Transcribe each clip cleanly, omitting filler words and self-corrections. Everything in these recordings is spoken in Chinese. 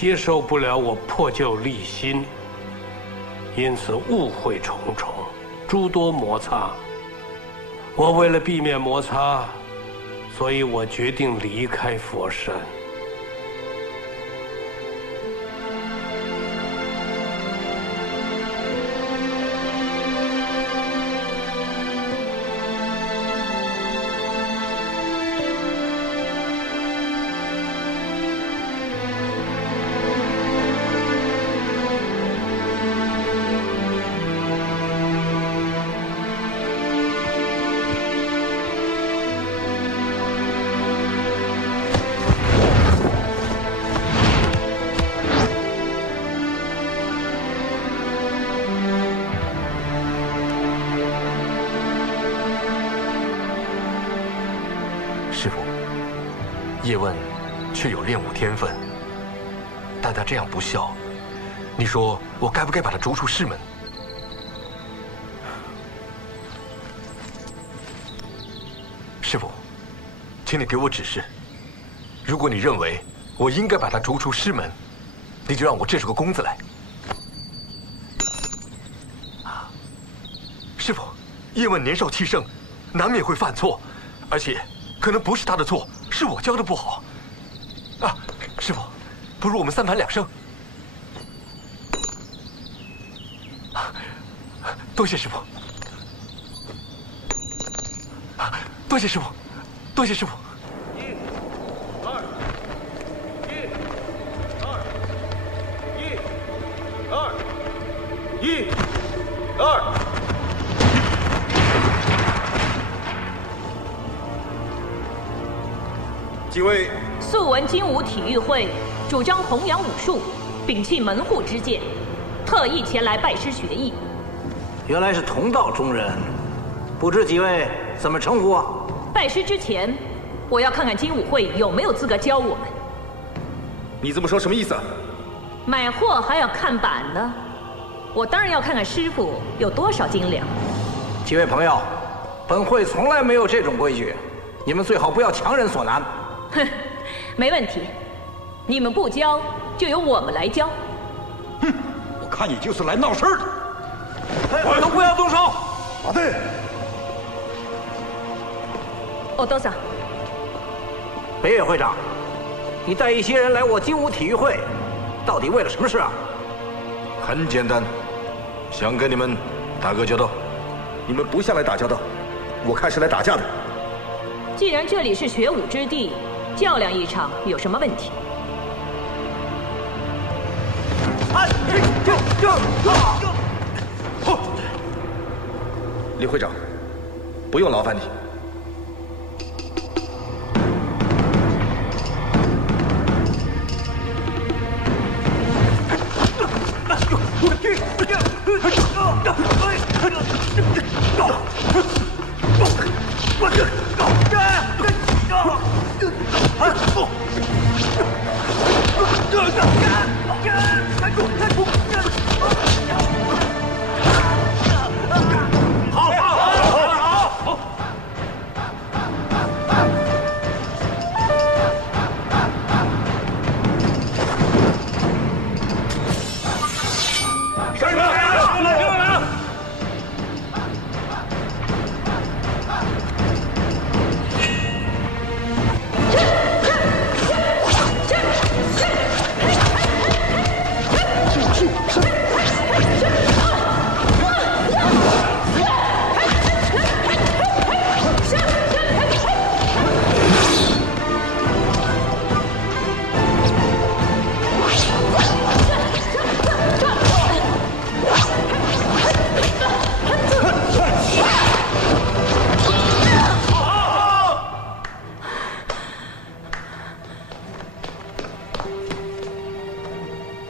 接受不了我破旧立新，因此误会重重，诸多摩擦。我为了避免摩擦，所以我决定离开佛山。师父，叶问确有练武天分，但他这样不孝，你说我该不该把他逐出师门？师父，请你给我指示。如果你认为我应该把他逐出师门，你就让我掷出个弓子来。师父，叶问年少气盛，难免会犯错，而且可能不是他的错，是我教的不好。啊，师父，不如我们3盘2胜。多谢师父，多谢师父，多谢师父。1、2。几位素闻精武体育会主张弘扬武术，摒弃门户之见，特意前来拜师学艺。原来是同道中人，不知几位怎么称呼啊？拜师之前，我要看看精武会有没有资格教我们。你这么说什么意思啊？买货还要看板呢，我当然要看看师傅有多少斤两。几位朋友，本会从来没有这种规矩，你们最好不要强人所难。哼，没问题，你们不教，就由我们来教。哼，我看你就是来闹事儿的。都不要动手！马队，哦，多桑，北野会长，你带一些人来我精武体育会，到底为了什么事啊？很简单，想跟你们打个交道。你们不像来打交道，我看是来打架的。既然这里是学武之地，较量一场有什么问题？李会长，不用劳烦你。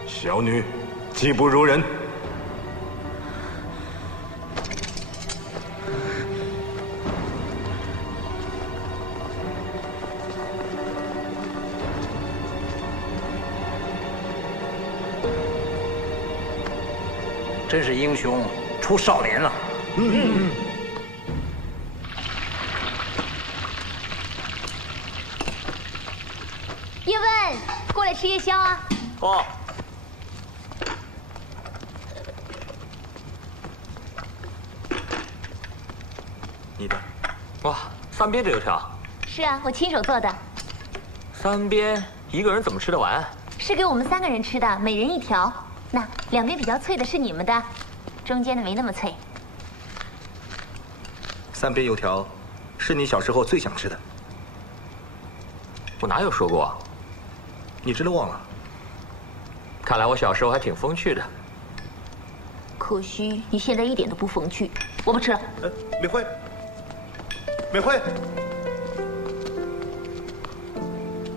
小女技不如人，真是英雄出少年了。叶问，过来吃夜宵啊！哦。你的。哇，3边这油条。是啊，我亲手做的。3边一个人怎么吃得完？是给我们3个人吃的，每人1条。那2边比较脆的是你们的，中间的没那么脆。3边油条，是你小时候最想吃的。我哪有说过？你真的忘了？看来我小时候还挺风趣的。可惜你现在一点都不风趣。我不吃了。美惠，美惠，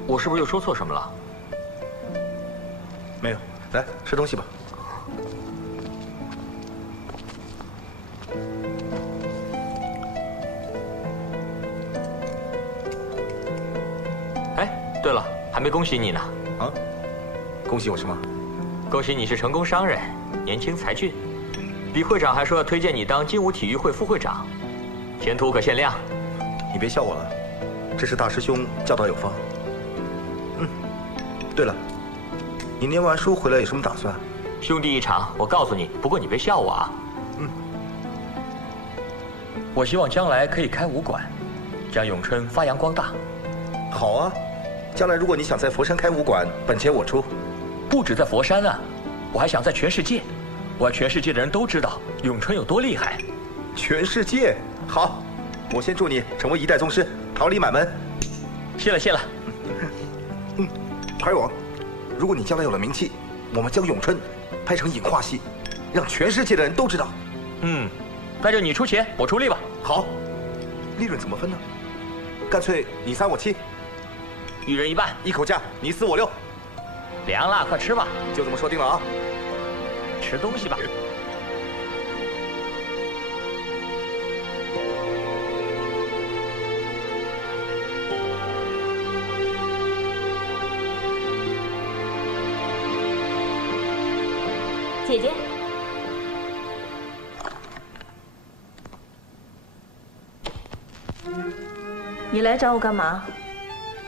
我是不是又说错什么了？没有，来吃东西吧。哎，对了，还没恭喜你呢。啊？恭喜我什么？恭喜你是成功商人，年轻才俊。李会长还说要推荐你当精武体育会副会长，前途可限量。你别笑我了，这是大师兄教导有方。对了，你念完书回来有什么打算？兄弟一场，我告诉你，不过你别笑我啊。我希望将来可以开武馆，将咏春发扬光大。好啊，将来如果你想在佛山开武馆，本钱我出。不止在佛山啊，我还想在全世界，我要全世界的人都知道咏春有多厉害。全世界？好，我先祝你成为一代宗师，桃李满门。谢了谢了。还有，如果你将来有了名气，我们将咏春拍成影画戏，让全世界的人都知道。那就你出钱，我出力吧。好，利润怎么分呢？干脆你3我7，一人一半，一口价，你4我6。凉了，快吃吧。就这么说定了啊！吃东西吧。姐姐，你来找我干嘛？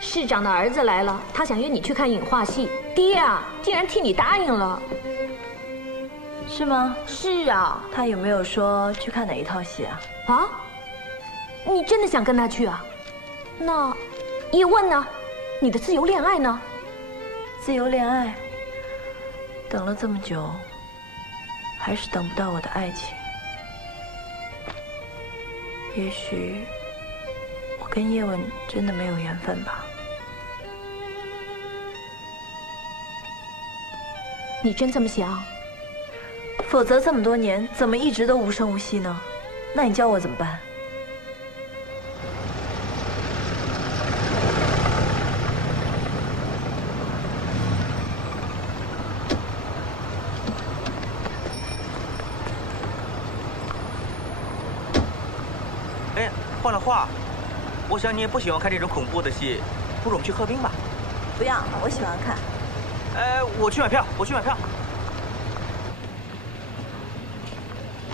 市长的儿子来了，他想约你去看影画戏。爹啊，竟然替你答应了。是吗？是啊。他有没有说去看哪一套戏啊？啊？你真的想跟他去啊？那叶问呢？你的自由恋爱呢？自由恋爱，等了这么久，还是等不到我的爱情。也许我跟叶问真的没有缘分吧。你真这么想？否则这么多年怎么一直都无声无息呢？那你叫我怎么办？哎，换了话，我想你也不喜欢看这种恐怖的戏，不如我们去河滨吧？不要，我喜欢看。我去买票，我去买票。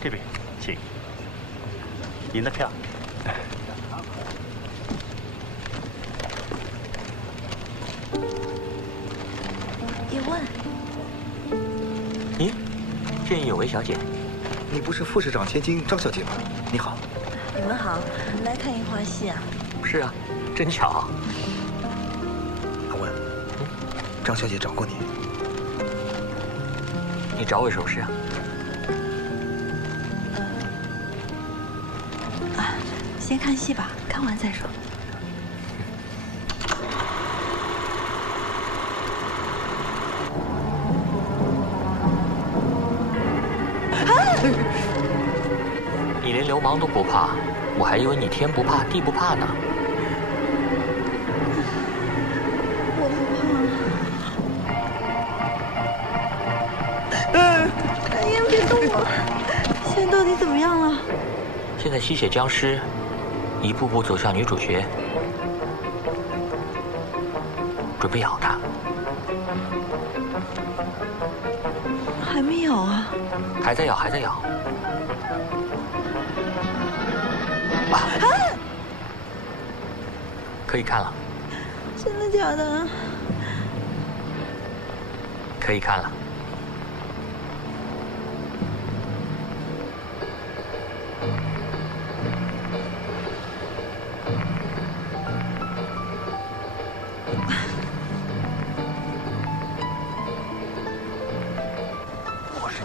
这边，请。您的票。叶问。咦，见义勇为小姐，你不是副市长千金张小姐吗？你好。你们好，来看樱花戏啊？是啊，真巧。阿文，张小姐找过你。你找我有什么事啊？先看戏吧，看完再说。你连流氓都不怕，我还以为你天不怕地不怕呢。我不怕。哎呀，别动我！现在到底怎么样了？现在吸血僵尸一步步走向女主角，准备咬她。还没有啊？还在咬，还在咬。啊！可以看了。真的假的？可以看了。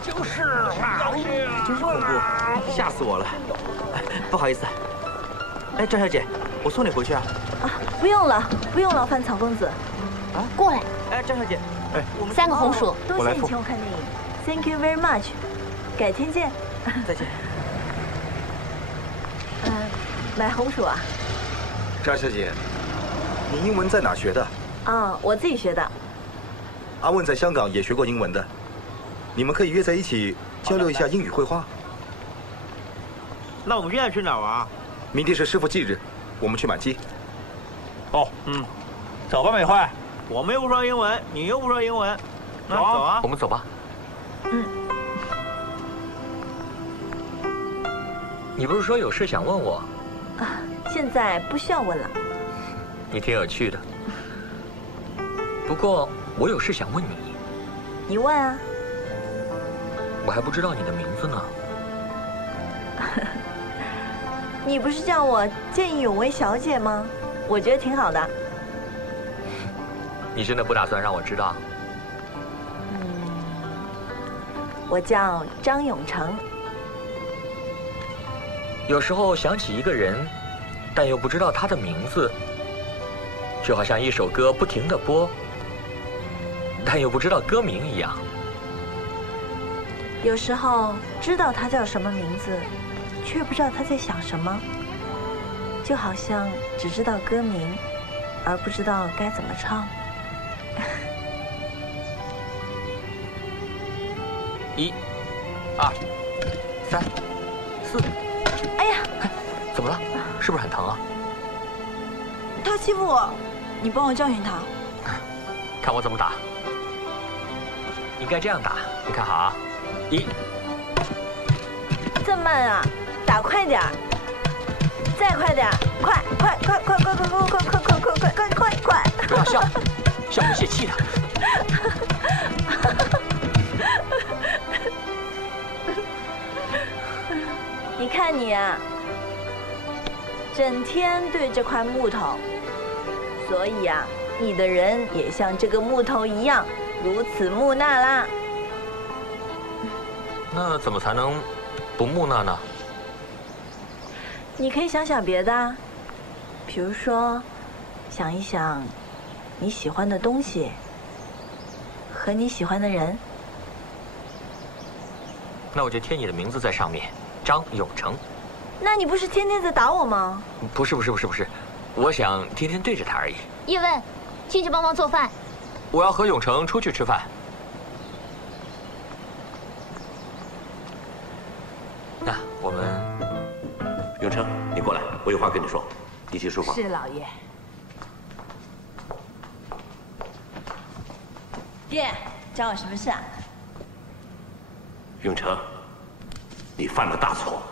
就是恐怖，吓死我了！不好意思，哎，张小姐，我送你回去啊。啊，不用了，不用劳烦曹公子。啊，过来。哎，张小姐，哎，我们3个红薯，多谢你请我看电影 ，Thank you very much， 改天见。再见。买红薯啊。张小姐，你英文在哪学的？啊，我自己学的。阿问在香港也学过英文的。你们可以约在一起交流一下英语绘画。那我们现在去哪儿玩？明天是师傅忌日，我们去满鸡。哦，走吧，美惠。我们又不说英文，你又不说英文，那走啊！我们走吧。你不是说有事想问我？啊，现在不需要问了。你挺有趣的。不过我有事想问你。你问啊。我还不知道你的名字呢。你不是叫我见义勇为小姐吗？我觉得挺好的。你真的不打算让我知道？我叫张永成。有时候想起一个人，但又不知道他的名字，就好像一首歌不停地播，但又不知道歌名一样。有时候知道他叫什么名字，却不知道他在想什么，就好像只知道歌名，而不知道该怎么唱。1、2、3、4。哎呀，怎么了？是不是很疼啊？他欺负我，你帮我教训他。看我怎么打。应该这样打，你看好啊。1。这么慢啊！打快点儿，再快点儿，快！不要笑，笑会泄气的。你看你啊，整天对这块木头，所以啊，你的人也像这个木头一样，如此木讷啦。那怎么才能不木讷呢？你可以想想别的啊，比如说，想一想你喜欢的东西和你喜欢的人。那我就贴你的名字在上面，张永成。那你不是天天在打我吗？不是，我想天天对着他而已。叶问，进去帮忙做饭。我要和永成出去吃饭。那我们，永成，你过来，我有话跟你说。一起书房。是老爷。爹，找我什么事啊？永成，你犯了大错。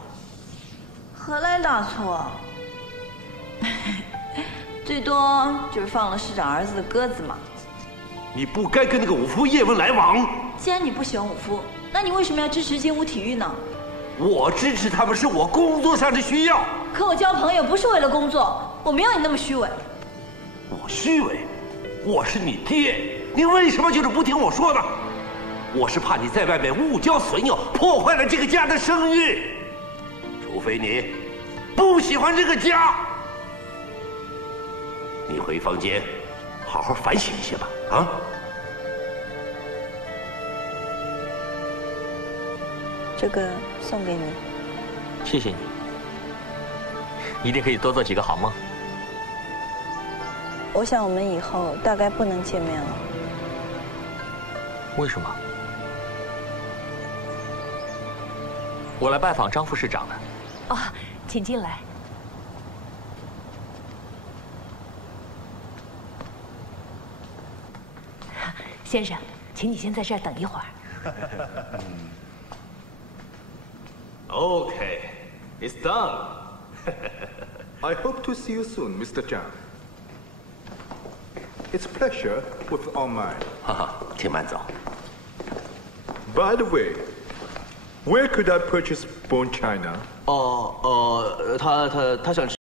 何来大错？最多就是放了市长儿子的鸽子嘛。你不该跟那个武夫叶问来往。既然你不喜欢武夫，那你为什么要支持精武体育呢？我支持他们是我工作上的需要。可我交朋友不是为了工作，我没有你那么虚伪。我虚伪？我是你爹，你为什么就是不听我说呢？我是怕你在外面误交损友，破坏了这个家的声誉。除非你不喜欢这个家，你回房间好好反省一下吧。啊！这个送给你。谢谢你，一定可以多做几个好梦。我想我们以后大概不能见面了。为什么？我来拜访张副市长了。哦，请进来。先生，请你先在这儿等一会儿。Okay, it's done. I hope to see you soon, Mr. Zhang. It's a pleasure with all mine. 哈哈，请慢走。By the way, where could I purchase bone china? 他想吃。